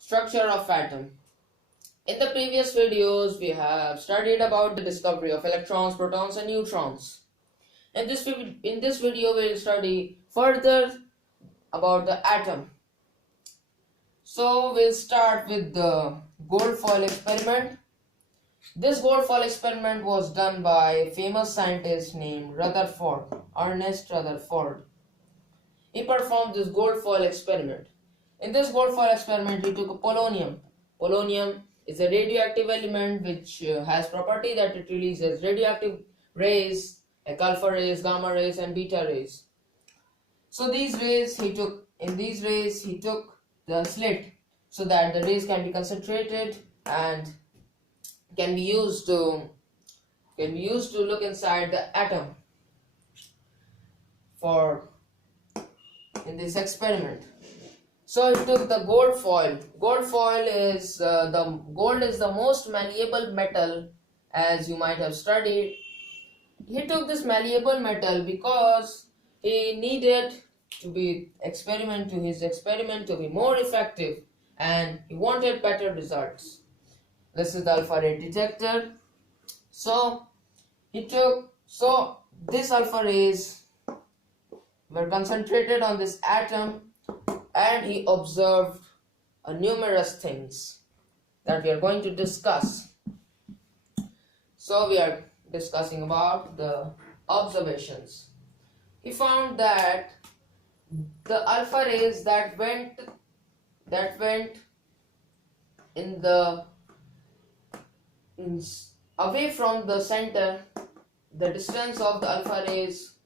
Structure of atom. In the previous videos, we have studied about the discovery of electrons, protons, and neutrons. In this video, we will study further about the atom. So we'll start with the gold foil experiment. This gold foil experiment was done by a famous scientist named Ernest Rutherford. He performed this gold foil experiment. In this gold foil experiment, he took a polonium. Polonium is a radioactive element which has property that it releases radioactive rays like alpha rays, gamma rays, and beta rays. So in these rays he took the slit so that the rays can be concentrated and can be used to look inside the atom in this experiment. So he took the gold foil. Gold is the most malleable metal, as you might have studied. He took this malleable metal because he needed his experiment to be more effective, and he wanted better results. This is the alpha ray detector. So these alpha rays were concentrated on this atom, and he observed numerous things that we are going to discuss. So we are discussing about the observations. He found that the alpha rays that went away from the center, the distance of the alpha rays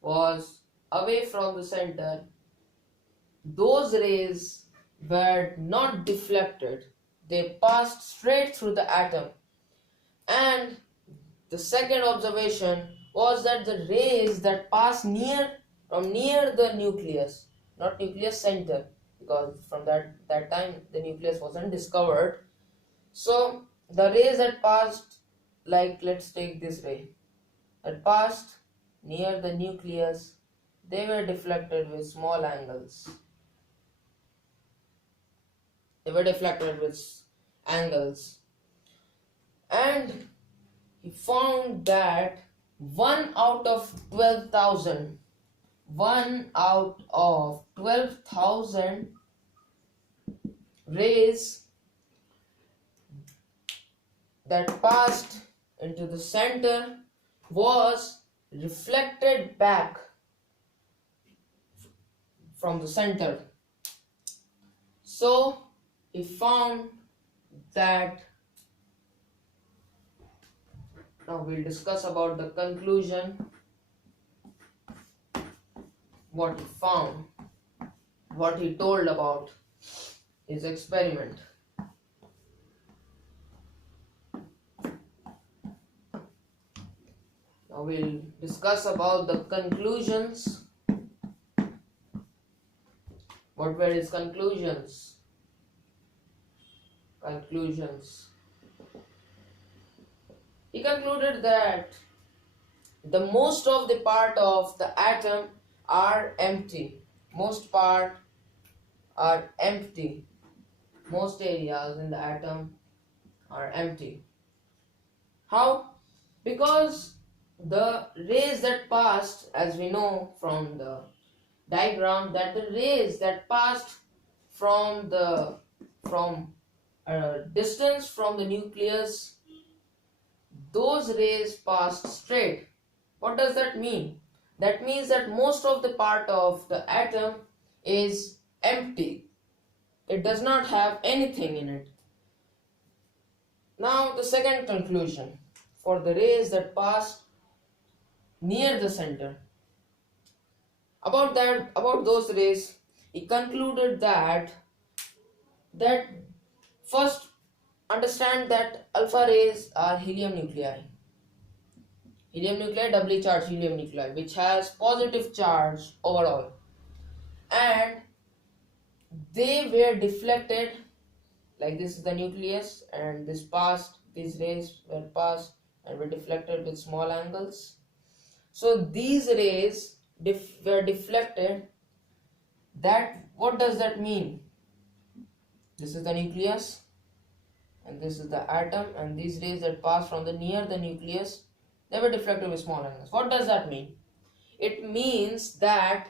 was away from the center. Those rays were not deflected, they passed straight through the atom. And the second observation was that the rays that passed near the nucleus, not nucleus center, because from that time the nucleus wasn't discovered. So the rays that passed, like let's take this ray, that passed near the nucleus, they were deflected with small angles. And he found that 1 out of 12,000 rays that passed into the center was reflected back from the center. So he found that. Now we'll discuss about the conclusion, what he found, what he told about his experiment. Now we'll discuss about the conclusions. What were his conclusions? He concluded that the most of the part of the atom are empty. Most part are empty. Most areas in the atom are empty. How? Because the rays that passed, as we know from the diagram, that the rays that passed from distance from the nucleus, those rays passed straight. What does that mean? That means that most of the part of the atom is empty. It does not have anything in it. Now the second conclusion, for the rays that passed near the center, about those rays, he concluded that first, understand that alpha rays are helium nuclei, doubly charged helium nuclei, which has positive charge overall, and they were deflected. Like this is the nucleus, and these rays were passed and were deflected with small angles. So these rays were deflected. What does that mean? This is the nucleus, and this is the atom, and these rays that pass from the near the nucleus, they were deflected with small angles. What does that mean? It means that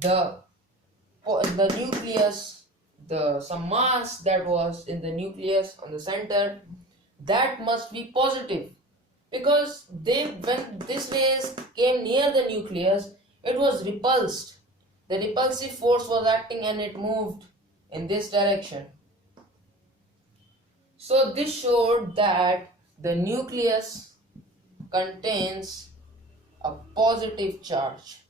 the nucleus, some mass that was in the nucleus on the center, that must be positive, because when this rays came near the nucleus, it was repulsed. The repulsive force was acting and it moved in this direction. So this showed that the nucleus contains a positive charge.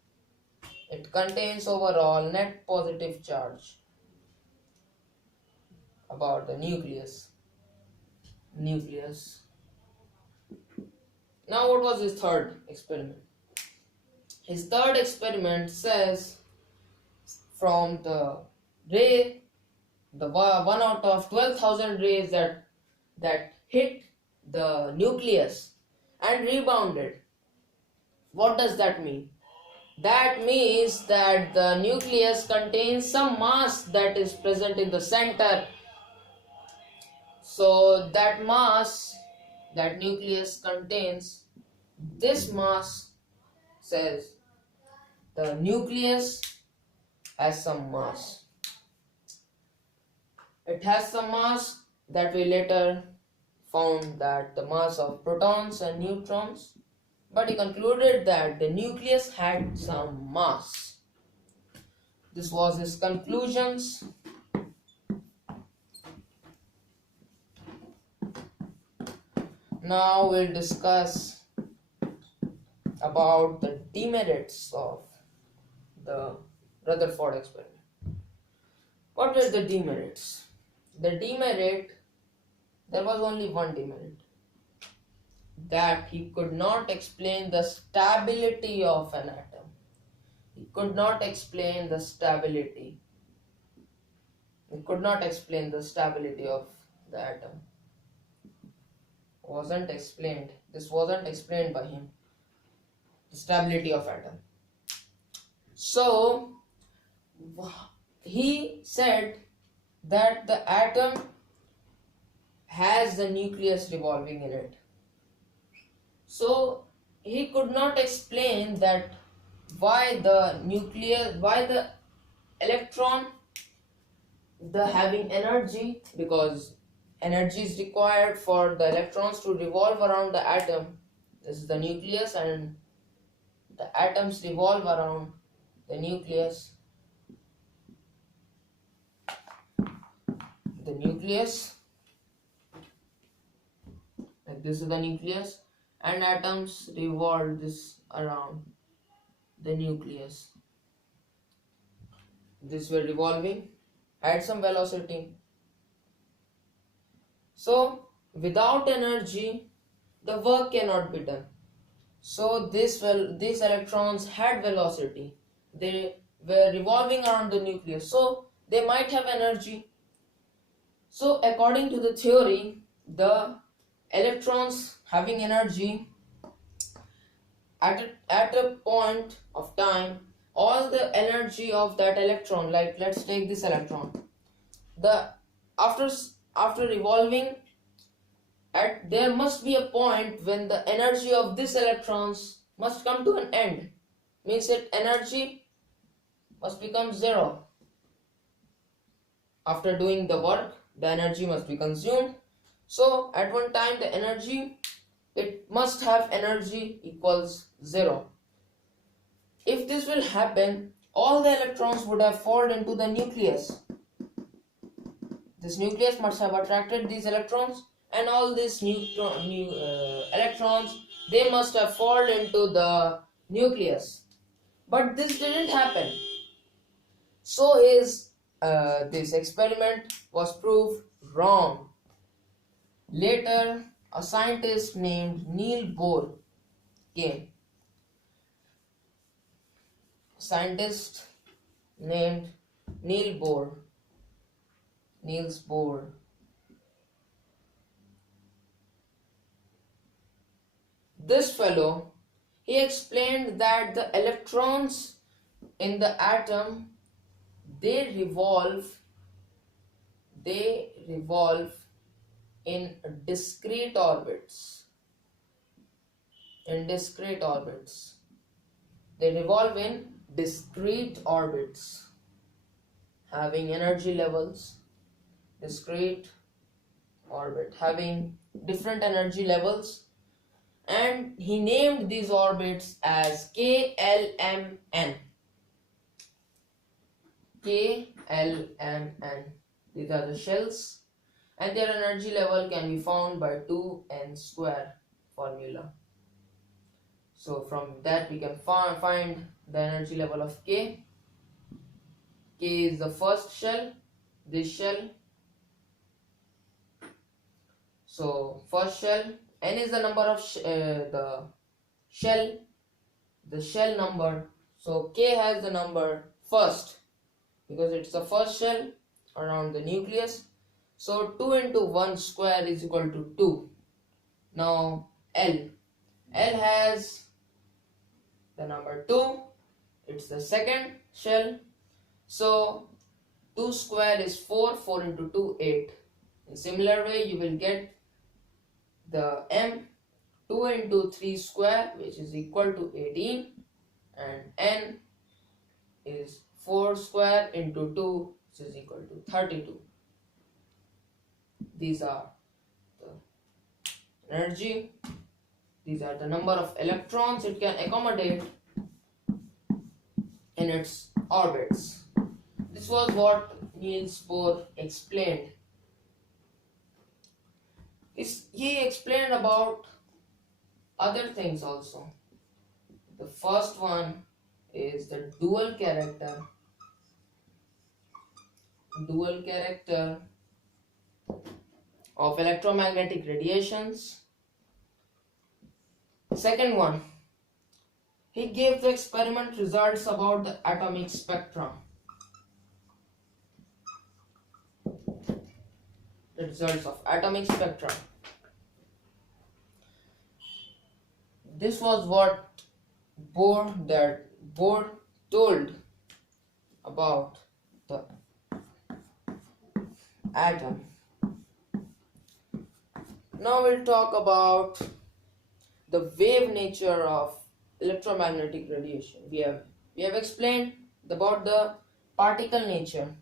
It contains overall net positive charge about the nucleus. Now what was his third experiment? His third experiment says from the ray, the one out of 12,000 rays that hit the nucleus and rebounded. What does that mean? That means that the nucleus contains some mass that is present in the center. So that mass, that nucleus contains, this mass says the nucleus has some mass. It has some mass that we later found that the mass of protons and neutrons, but he concluded that the nucleus had some mass. This was his conclusions. Now we'll discuss about the demerits of the Rutherford experiment. What were the demerits? The demerit, there was only one demerit, that he could not explain the stability of an atom. He could not explain the stability. He could not explain the stability of the atom. Wasn't explained. This wasn't explained by him. The stability of atom. So he said that the atom has the nucleus revolving in it. So he could not explain that why the electron, the having energy, because energy is required for the electrons to revolve around the atom. This is the nucleus, and the atoms revolve around the nucleus. The nucleus, like this is the nucleus, and atoms revolve this around the nucleus. This were revolving at some velocity. So without energy, the work cannot be done. So these electrons had velocity. They were revolving around the nucleus. So they might have energy. So according to the theory, the electrons having energy, at a point of time, all the energy of that electron, like let's take this electron, after revolving, there must be a point when the energy of this electrons must come to an end. Means that energy must become zero. After doing the work, the energy must be consumed. So at one time the energy, it must have energy equals zero. If this will happen, all the electrons would have fallen into the nucleus. This nucleus must have attracted these electrons, and all these electrons, they must have fallen into the nucleus. But this didn't happen. So this experiment was proved wrong. Later, a scientist named Niels Bohr came. Scientist named Niels Bohr. This fellow, he explained that the electrons in the atom, they revolve they revolve in discrete orbits. They revolve in discrete orbits having energy levels, discrete orbit having different energy levels, and he named these orbits as KLMN. KLMN. These are the shells, and their energy level can be found by 2n square formula. So from that we can find the energy level of K. K is the first shell, this shell. So first shell, n is the number of the shell number. So K has the number first because it's the first shell around the nucleus. So 2 into 1 square is equal to 2. Now L has the number 2. It's the second shell. So 2 square is 4. 4 into 2, 8. In similar way, you will get the M, 2 into 3 square, which is equal to 18, and N is 4 square into 2, which is equal to 32. These are the energy. These are the number of electrons it can accommodate in its orbits. This was what Niels Bohr explained. He explained about other things also. The first one is the dual character of electromagnetic radiations. Second one, he gave the experiment results about the atomic spectrum. The results of atomic spectrum. This was what Bohr told about the atom. Now we'll talk about the wave nature of electromagnetic radiation. We have explained about the particle nature.